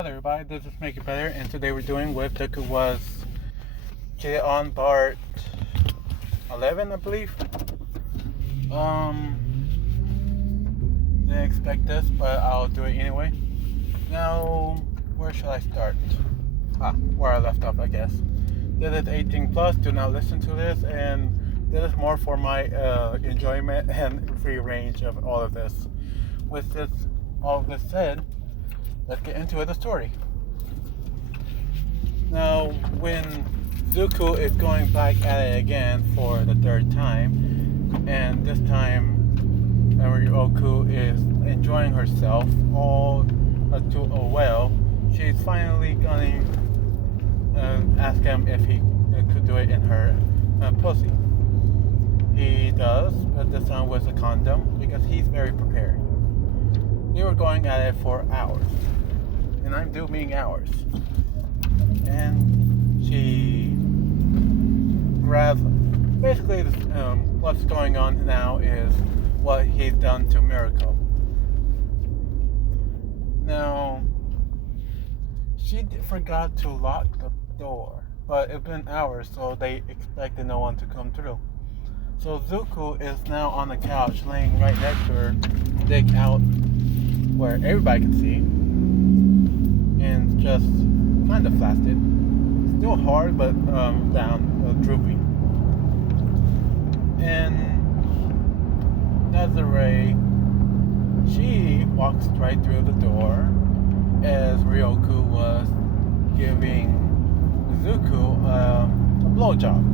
Hello everybody, this is Make It Better, and today we're doing with deku was get on part 11, I believe. Didn't expect this, but I'll do it anyway. Now, where should I start? Where I left off, I guess. This is 18 plus. Do not listen to this, and this is more for my enjoyment and free range of all of this. With all of this said, let's get into the story. Now, when Zuko is going back at it again for the third time, and this time Ryoku is enjoying herself all to a well, she's finally going to ask him if he could do it in her pussy. He does, but this time with a condom because he's very prepared. They were going at it for hours, and I do mean hours. And she grabs, basically what's going on now is what he's done to Miracle. Now, she forgot to lock the door, but it's been hours, so they expected no one to come through. So Zuko is now on the couch, laying right next to her, dick out where everybody can see, and just kind of flaccid. Still hard, but down, droopy. And Desiree, she walks right through the door as Ryoku was giving Zuko a blowjob.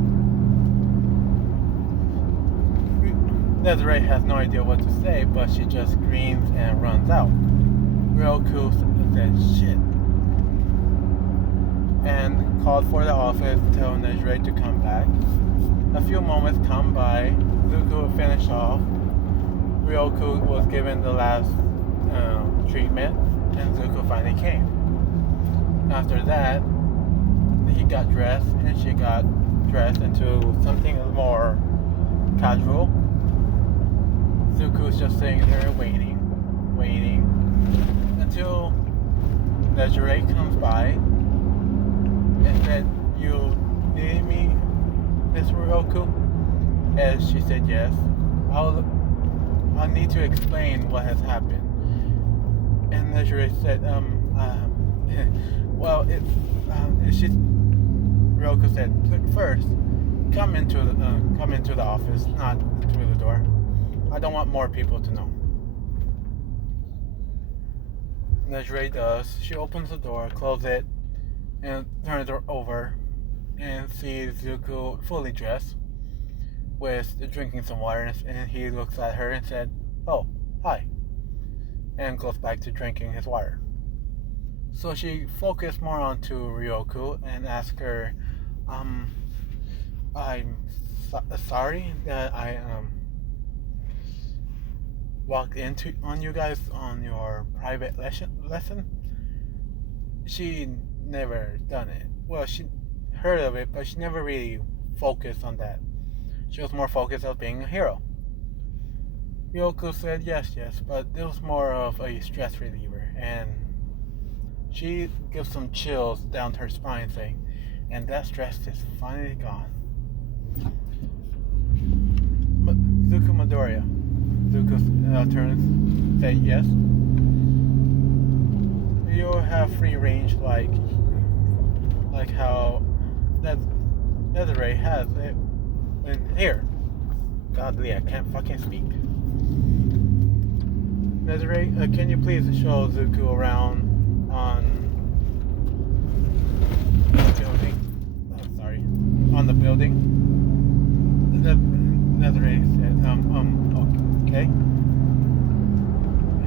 Desiree has no idea what to say, but she just screams and runs out. Ryoku says shit and called for the office, telling Desiree to come back. A few moments come by, Zuko finished off. Ryoku was given the last treatment, and Zuko finally came. After that, he got dressed, and she got dressed into something more casual. Zuko's just sitting there waiting, until Desiree comes by and said, "You need me, Miss Ryoku?" As she said yes. I'll need to explain what has happened. And Desiree said, well, Ryoku said, first, come into the office, not through the door. I don't want more people to know. Desiree does. She opens the door, closes it, and turns it over, and sees Zuko fully dressed, with drinking some water, and he looks at her and said, "Oh, hi," and goes back to drinking his water. So she focused more onto Ryoku and asked her, I'm sorry that I walked into on you guys on your private lesson. She never done it. Well, she heard of it, but she never really focused on that. She was more focused on being a hero. Ryoku said yes, but it was more of a stress reliever, and she gives some chills down her spine, saying, "And that stress is finally gone." Zuko Midoriya. Zuko turns, say yes. You have free range like how Desiree has it in here. Godly, I can't fucking speak. Desiree, can you please show Zuko around on the building? On the building. Desiree said, okay.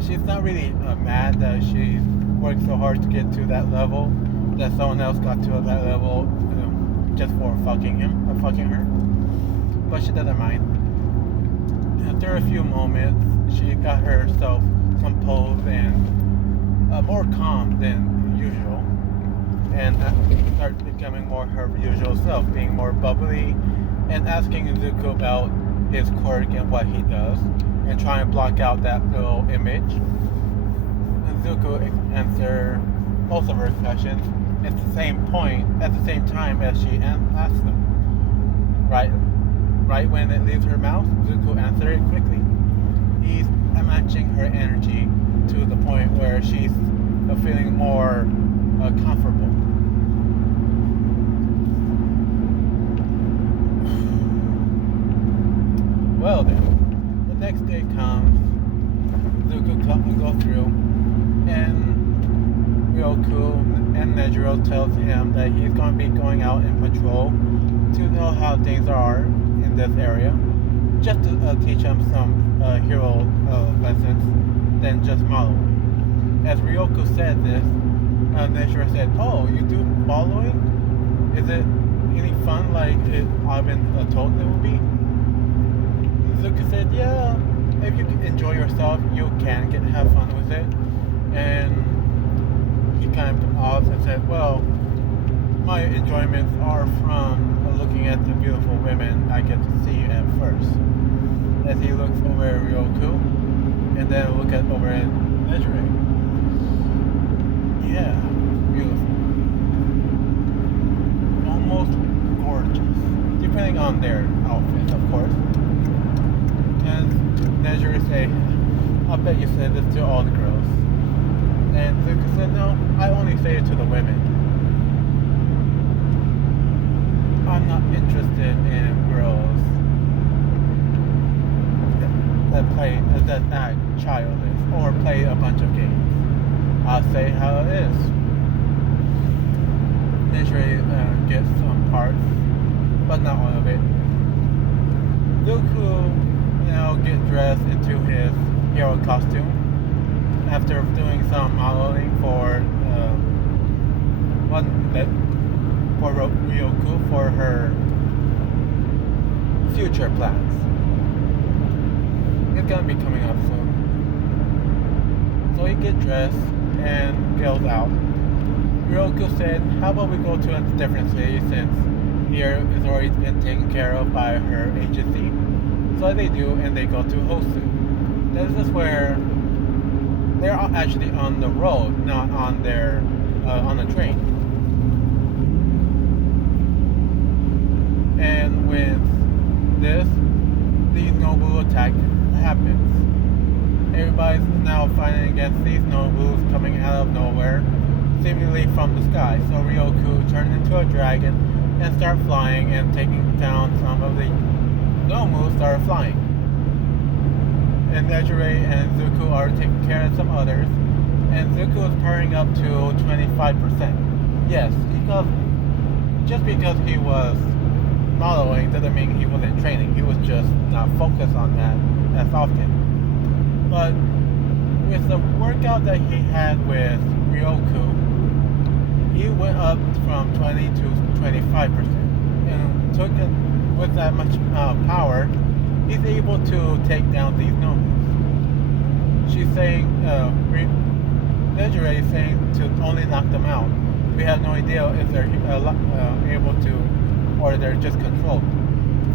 She's not really mad that she worked so hard to get to that level, that someone else got to that level just for fucking her. But she doesn't mind. After a few moments, she got herself composed and more calm than usual, and started becoming more her usual self, being more bubbly, and asking Zuko about his quirk and what he does, and trying to block out that little image. And Zuko answered most of her questions at the same time as she asked them. Right when it leaves her mouth, Zuko answered it quickly. He's matching her energy to the point where she's feeling more comfortable. Well then, the next day comes. Zuko goes through, and Ryoku and Nejiro tells him that he's going to be going out in patrol to know how things are in this area, just to teach him some hero lessons than just modeling. As Ryoku said this, Nejiro said, "Oh, you do modeling? Is it any fun like I've been told it will be?" Zuko said, "Yeah, if you enjoy yourself, you can have fun with it." And he kind of paused and said, "Well, my enjoyments are from looking at the beautiful women I get to see at first." As he looks over at Ryoku and then over at Nejire. Yeah, beautiful. Almost gorgeous. Depending on their outfits, of course. And Nejire say, "I bet you said this to all the girls." And Zuko said, "No, I only say it to the women. I'm not interested in girls that act childish or play a bunch of games. I'll say how it is." Nejire gets some parts, but not all of it. Zuko get dressed into his hero costume after doing some modeling for Ryoku for her future plans. It's gonna be coming up soon. So he gets dressed and goes out. Ryoku said, "How about we go to a different city since here is already been taken care of by her agency?" So they do, and they go to Hosu. This is where they're actually on the road, not on on the train. And with this, the Nobu attack happens. Everybody's now fighting against these Nobus coming out of nowhere, seemingly from the sky. So Ryoku turned into a dragon and started flying and taking down some of the Nomu started flying. And Nejire and Zuko are taking care of some others. And Zuko is powering up to 25%. Yes, just because he was modeling doesn't mean he wasn't training. He was just not focused on that as often. But with the workout that he had with Ryoku, he went up from 20 to 25%. And took it with that much power, he's able to take down these Nomus. She's saying, Nejire is saying to only knock them out. We have no idea if they're able to, or they're just controlled.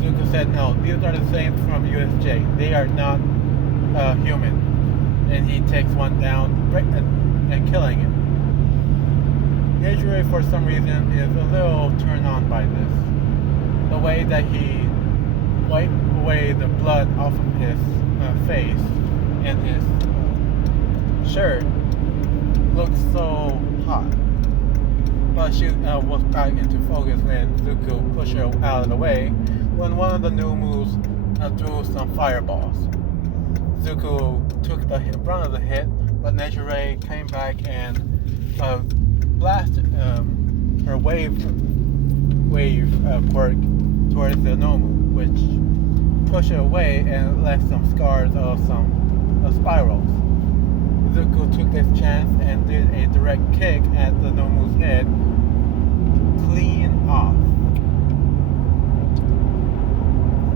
Zuko said, "No, these are the same from USJ. They are not human." And he takes one down and killing it. Nejire, for some reason, is a little turned on by this. The way that he wiped away the blood off of his face and his shirt looked so hot. But she was back into focus when Zuko pushed her out of the way when one of the new moves threw some fireballs. Zuko took the brunt of the hit, but Nejire came back and blasted her wave quirk towards the Nomu, which pushed it away and left some scars of some spirals. Zuko took this chance and did a direct kick at the Nomu's head, clean off.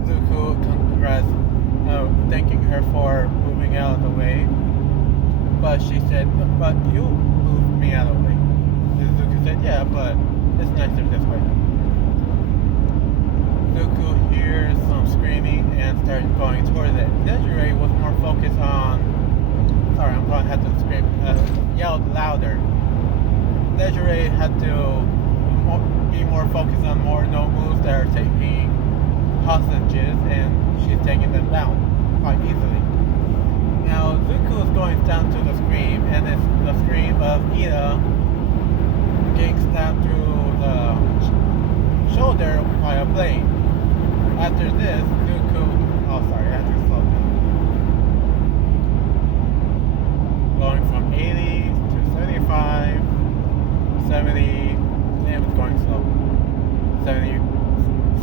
Zuko congrats, thanking her for moving out of the way, but she said, "But you moved me out of the way." And Zuko said, "Yeah, but it's nicer this way." Zuko hears some screaming and starts going towards it. Nejire was more focused on... Sorry, I'm going to have to scream, yell louder. Desiree had to be more focused on more no moves that are taking hostages, and she's taking them down quite easily. Now Zuko is going down to the scream, and it's the scream of Ida getting stabbed through the shoulder by a blade. After this, Zuko, oh sorry, I have to slow down. Going from 80 to 75, 70, damn, it's going slow. 70,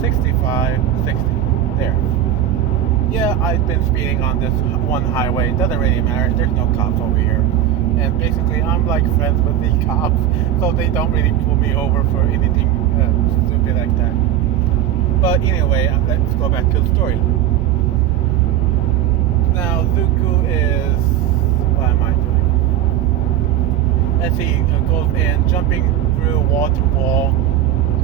65, 60. There. Yeah, I've been speeding on this one highway. It doesn't really matter. There's no cops over here. And basically, I'm like friends with the cops, so they don't really pull me over for anything stupid like that. But anyway, let's go back to the story. Now, Zuko is... what am I doing? As he goes in, jumping through wall to wall,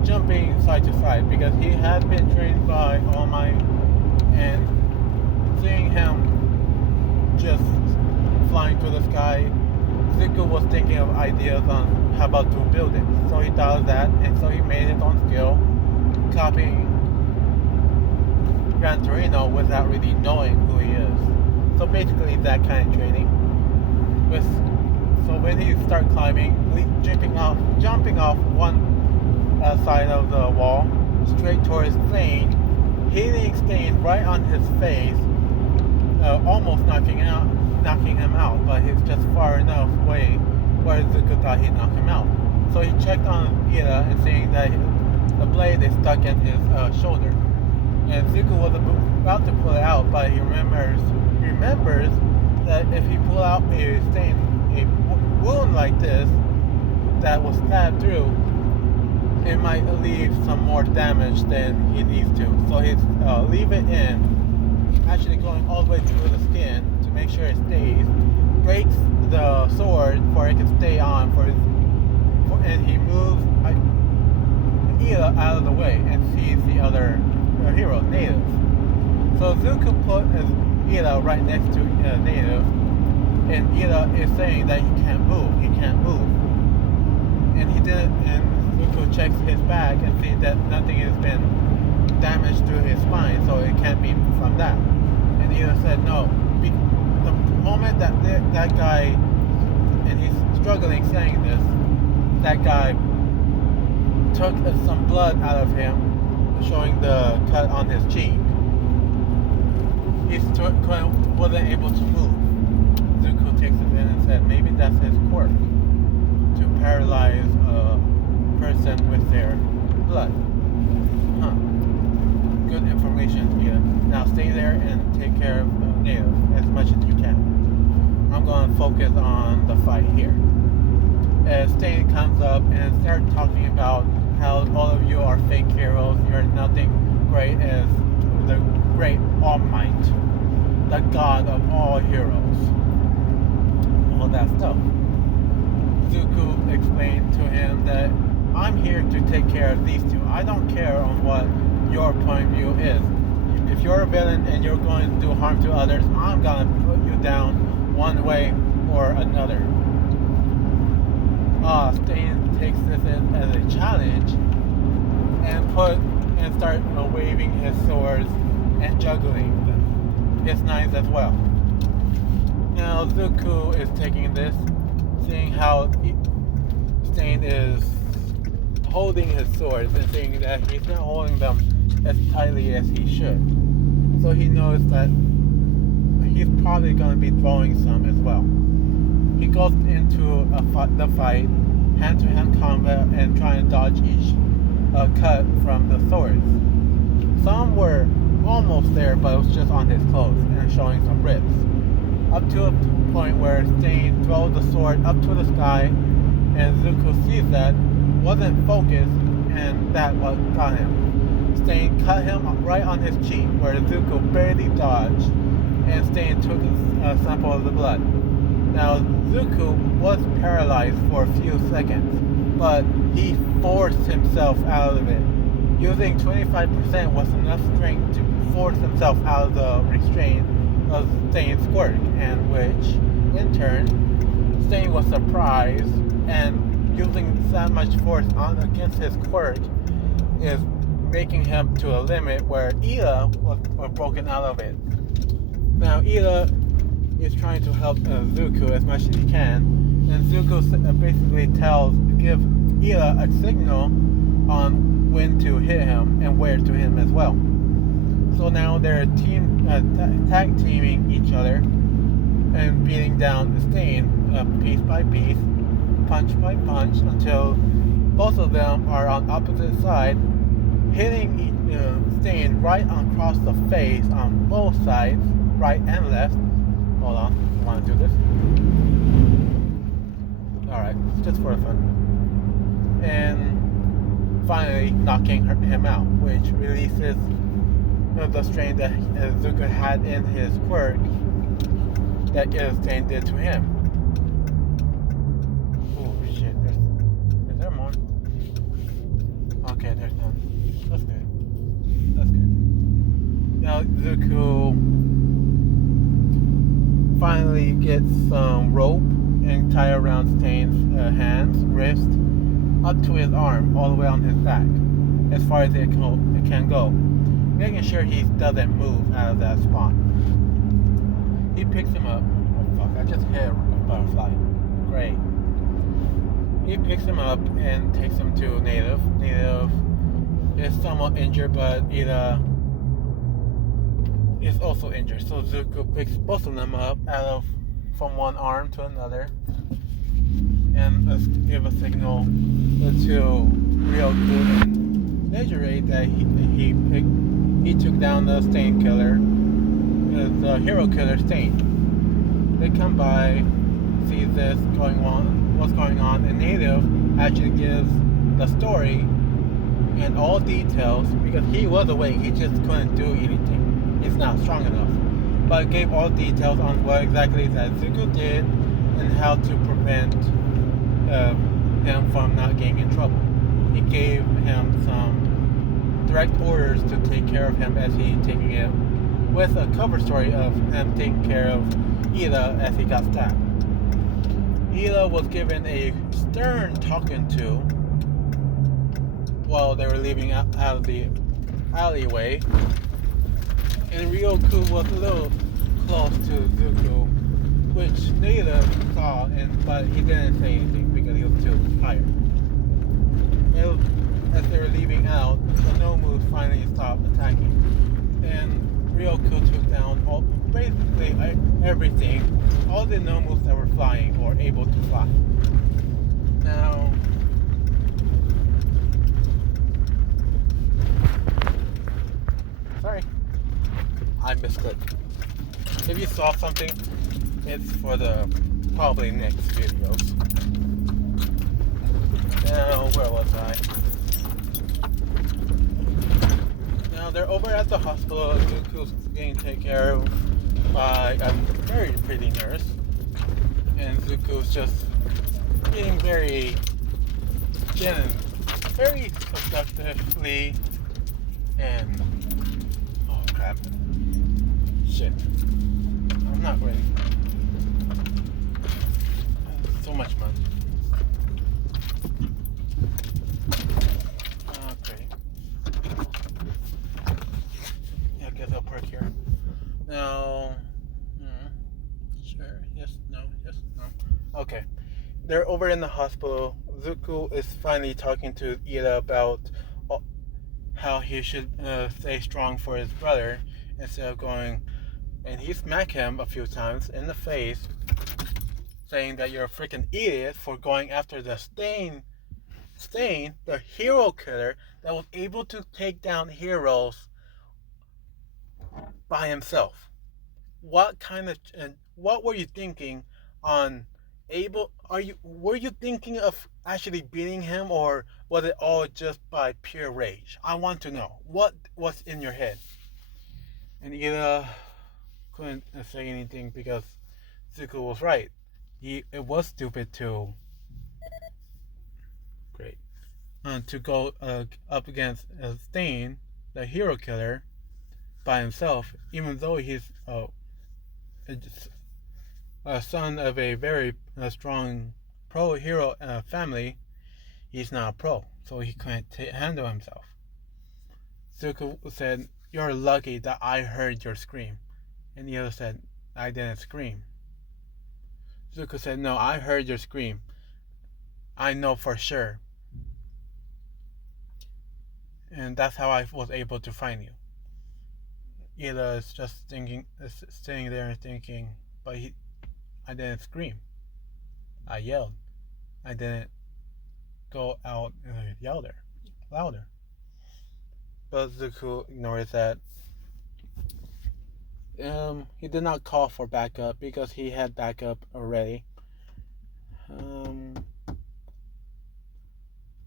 jumping side to side, because he has been trained by All Might, and seeing him just flying through the sky, Zuko was thinking of ideas on how about to build it. So he thought of that, and so he made his own skill, copying Gran Torino without really knowing who he is. So basically that kind of training. So when he started climbing, jumping off one side of the wall, straight towards Stain, hitting Stain right on his face, almost knocking him out, but he's just far enough away where Zuko thought he'd knock him out. So he checked on Ida and seeing that the blade is stuck in his shoulder. And Zuko was about to pull it out, but he remembers that if he pull out a wound like this that was stabbed through, it might leave some more damage than he needs to. So he's leave it in, actually going all the way through the skin to make sure it stays, breaks the sword for it can stay on, and he moves Ida out of the way and sees the other hero, Native. So Zuko put Ida right next to Native, and Ida is saying that he can't move. And he did, and Zuko checks his back and sees that nothing has been damaged through his spine, so it can't be from that. And Ida said no. The moment that guy, and he's struggling saying this, that guy took some blood out of him, showing the cut on his cheek. He wasn't able to move. Zuko takes it in and said maybe that's his quirk, to paralyze a person with their blood. Huh. Good information, yeah. Now stay there and take care of Native as much as you can. I'm going to focus on the fight here. As Stain comes up and starts talking about how all of you are fake heroes, you're nothing great as the great All Might, the god of all heroes, all that stuff. Zuko explained to him that I'm here to take care of these two. I don't care on what your point of view is. If you're a villain and you're going to do harm to others, I'm going to put you down one way or another. Stain takes this as a challenge and start waving his swords and juggling them, his knives as well. Now Zuko is taking this, seeing how Stain is holding his swords and seeing that he's not holding them as tightly as he should. So he knows that he's probably going to be throwing some as well. He goes into the fight, hand-to-hand combat, and trying to dodge each cut from the swords. Some were almost there, but it was just on his clothes and showing some rips. Up to a point where Stain throws the sword up to the sky, and Zuko sees that, wasn't focused, and that what got him. Stain cut him right on his cheek, where Zuko barely dodged, and Stain took a sample of the blood. Now, Zuko was paralyzed for a few seconds, but he forced himself out of it. Using 25% was enough strength to force himself out of the restraint of Stain's quirk, and which, in turn, Stain was surprised and using that much force on against his quirk is making him to a limit where Ida was broken out of it. Now Ida is trying to help Zuko as much as he can, and Zuko basically gives Ida a signal on when to hit him and where to hit him as well. So now they're tag teaming each other and beating down the Stain piece by piece, punch by punch, until both of them are on opposite sides, hitting Stain right across the face on both sides, right and left. Hold on, you want to do this? Alright, just for fun. And finally knocking him out, which releases the strain that Zuko had in his quirk that Stain did to him. Oh shit, is there more? Okay, there's none. That's good. That's good. Now Zuko finally gets some rope and tie around Stain's hands, wrist, up to his arm, all the way on his back, as far as it can go, making sure he doesn't move out of that spot. He picks him up. Oh fuck, I just hit a butterfly. Great. He picks him up and takes him to Native. Native is somewhat injured, but Ida is also injured. So Zuko picks both of them up from one arm to another and give a signal to Ryoku and Nejire that he took down the Stain killer, the hero killer Stain. They come by, see what's going on, and Native actually gives the story and all details, because he was awake, he just couldn't do anything. He's not strong enough. But gave all details on what exactly that Zuko did and how to prevent him from not getting in trouble. He gave him some direct orders to take care of him as he taking it, with a cover story of him taking care of Ida as he got stabbed. Ida was given a stern talking to while they were leaving out of the alleyway, and Ryoku was a little close to Zuko, which Native saw, but he didn't say anything because he was too tired. As they were leaving out, the Nomus finally stopped attacking, and Ryoku took down basically everything, all the Nomus that were flying or able to fly. Now, sorry, I misclicked. If you saw something, it's for the probably next videos. Now, where was I? Now they're over at the hospital. Zuko's getting taken care of by a very pretty nurse, and Zuko's just getting very seductively, and oh crap, shit, I'm not ready. So much money. Okay. Yeah, I guess I'll park here. Now, sure, yes, no, yes, no. Okay. They're over in the hospital. Zuko is finally talking to Ida about how he should stay strong for his brother instead of going, and he smacked him a few times in the face, saying that you're a freaking idiot for going after the Stain, the hero killer that was able to take down heroes by himself. What were you thinking on were you thinking of actually beating him, or was it all just by pure rage? I want to know what was in your head. And Ida couldn't say anything because Zuko was right. It was stupid to go up against Stain, the hero killer, by himself, even though he's a son of a very strong pro hero family, he's not a pro, so he couldn't handle himself. Zuko said, "You're lucky that I heard your scream." And the other said, "I didn't scream." Zuko said, "No, I heard your scream. I know for sure. And that's how I was able to find you." Ila is just sitting there and thinking, I didn't scream. I yelled. I didn't go out and yell louder. But Zuko ignores that. He did not call for backup because he had backup already.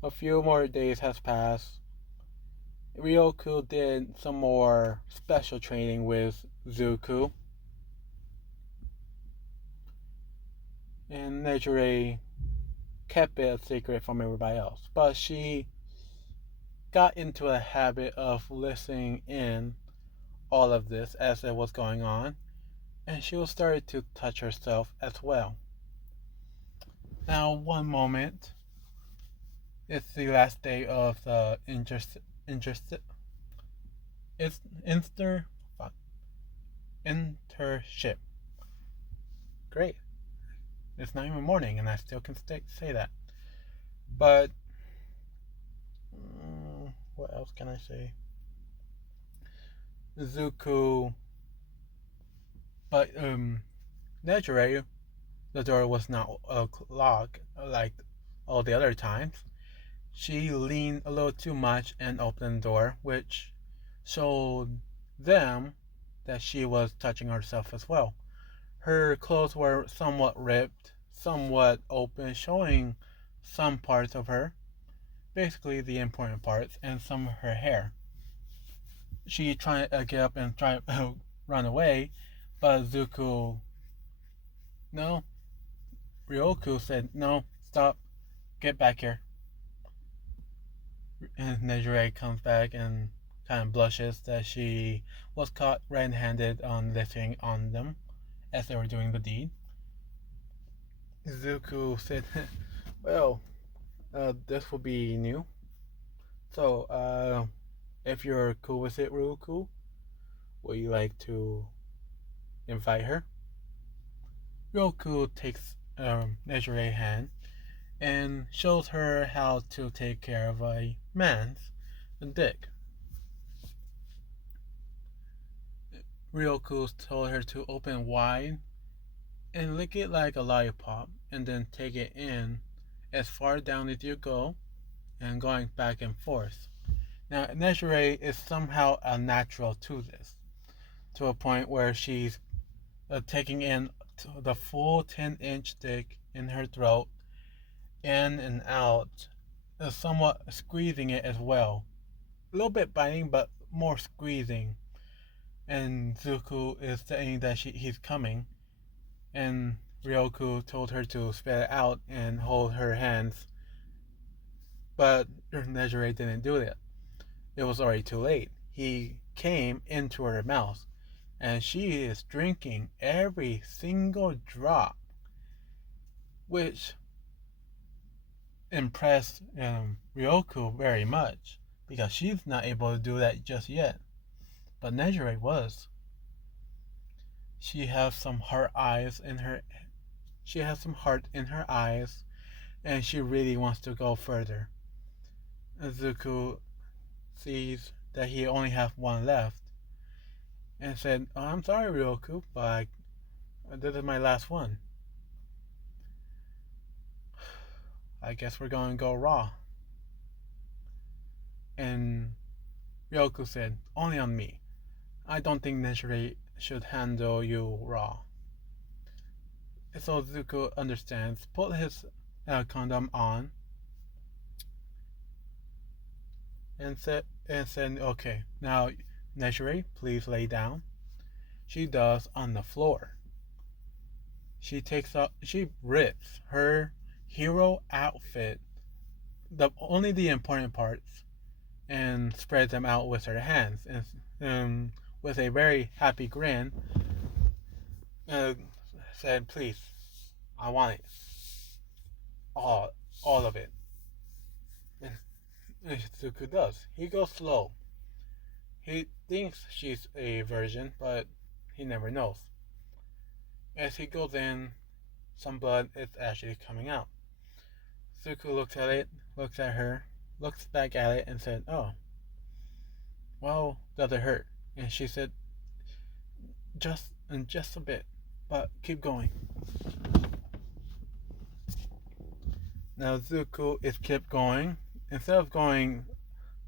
A few more days has passed. Ryoku did some more special training with Zuko. And Nejire kept it a secret from everybody else. But she got into a habit of listening in all of this as it was going on. And she started to touch herself as well. Now, one moment. It's the last day of the internship. Great. It's not even morning, and I still can say that. But what else can I say? Zuko, but Nejire, the door was not locked like all the other times. She leaned a little too much and opened the door, which showed them that she was touching herself as well. Her clothes were somewhat ripped, somewhat open, showing some parts of her, basically the important parts, and some of her hair. She tried to get up and try to run away, but Zuko, no. Ryoku said, "No, stop, get back here." And Nejire comes back and kind of blushes that she was caught red-handed on listening on them as they were doing the deed. Zuko said, "Well, this will be new. So, if you're cool with it, real cool, would you like to invite her?" Roku takes Nejire's hand and shows her how to take care of a man's dick. Ryoku told her to open wide and lick it like a lollipop and then take it in as far down as you go and going back and forth. Now, Nejire is somehow a natural to this, to a point where she's taking in the full 10-inch dick in her throat, in and out, somewhat squeezing it as well. A little bit biting, but more squeezing. And Zuko is saying that he's coming, and Ryoku told her to spit it out and hold her hands, but Nejire didn't do that. It was already too late. He came into her mouth, and she is drinking every single drop, which impressed Ryoku very much because she's not able to do that just yet. But Nejire was. She has some heart in her eyes, and she really wants to go further. Zuko sees that he only has one left and said, "Oh, I'm sorry, Ryoku, but this is my last one. I guess we're going to go raw." And Ryoku said, "Only on me. I don't think Nejire should handle you raw." So Zuko understands, put his condom on, and said, "Okay, now Nejire, please lay down." She does on the floor. She rips her hero outfit, only the important parts, and spreads them out with her hands, and with a very happy grin, said, "Please, I want it." all all of it. And Zuko does. He goes slow. He thinks she's a virgin, but he never knows. As he goes in, some blood is actually coming out. Zuko looks at it, looks at her, looks back at it, and said, "Oh, well, does it hurt?" And she said, just a bit, but keep going." Now Zuko is kept going. Instead of going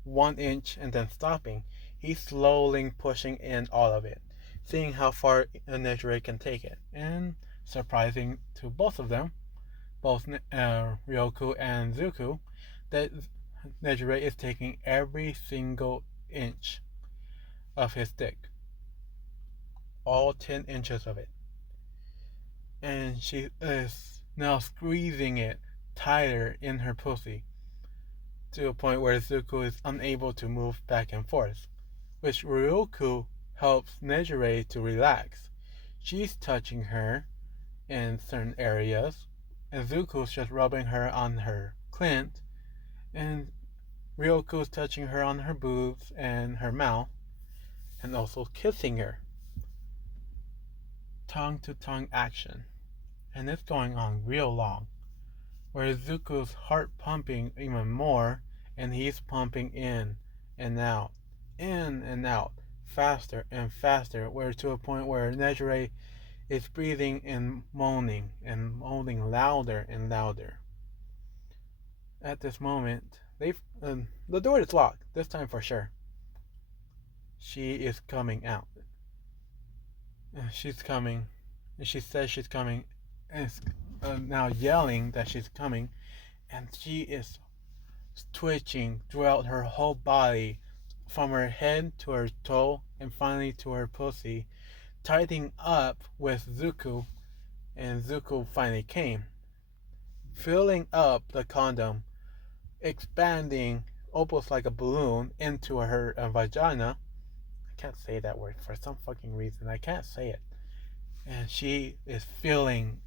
1 inch and then stopping, he's slowly pushing in all of it, seeing how far Nejire can take it. And surprising to both of them, both Ryoku and Zuko, that Nejire is taking every single inch of his dick, all 10 inches of it. And she is now squeezing it tighter in her pussy to a point where Zuko is unable to move back and forth, which Ryoku helps Nejire to relax. She's touching her in certain areas, and Zuko's just rubbing her on her clit, and Ryoku's touching her on her boobs and her mouth, and also kissing her. Tongue to tongue action, and it's going on real long, where Zuko's heart pumping even more, and he's pumping in and out, faster and faster, where to a point where Nejire is breathing and moaning louder and louder. At this moment, the door is locked, this time for sure. She is coming out. She's coming. She says she's coming, and is now yelling that she's coming, and she is twitching throughout her whole body, from her head to her toe, and finally to her pussy, tightening up with Zuko, and Zuko finally came, filling up the condom, expanding almost like a balloon into her vagina. I can't say that word for some fucking reason. I can't say it. And she is feeling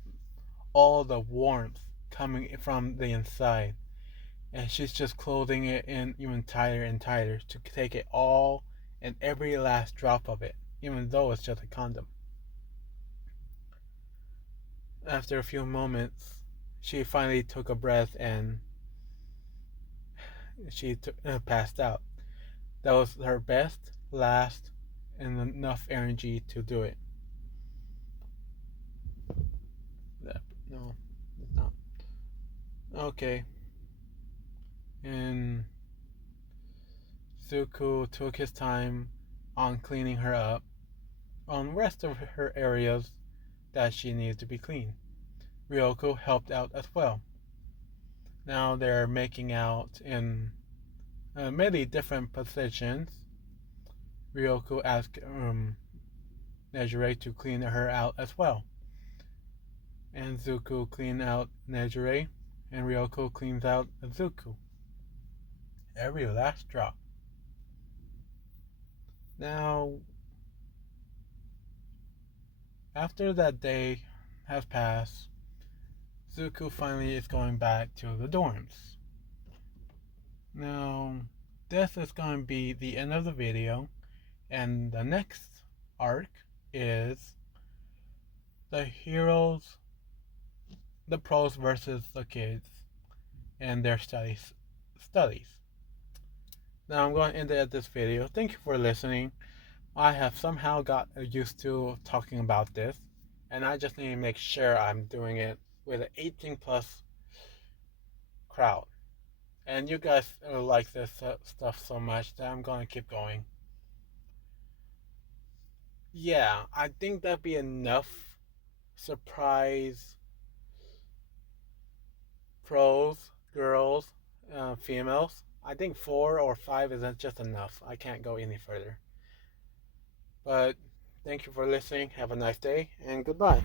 all the warmth coming from the inside. And she's just clothing it in even tighter and tighter to take it all and every last drop of it, even though it's just a condom. After a few moments, she finally took a breath and she passed out. That was her best, last, and enough energy to do it. No, it's not. Okay. And Zuko took his time on cleaning her up on the rest of her areas that she needed to be clean. Ryoko helped out as well. Now they're making out in many different positions. Ryoko asked Nejire to clean her out as well. And Zuko cleaned out Nejire, and Ryoko cleans out Zuko. Every last drop. Now, after that day has passed, Zuko finally is going back to the dorms. Now, this is going to be the end of the video, and the next arc is the heroes, the pros versus the kids, and their studies. Now I'm going to end it at this video. Thank you for listening. I have somehow got used to talking about this, and I just need to make sure I'm doing it with an 18 plus crowd. And you guys like this stuff so much that I'm going to keep going. Yeah, I think that'd be enough surprise pros, girls, females. I think 4 or 5 isn't just enough. I can't go any further. But thank you for listening. Have a nice day, and goodbye.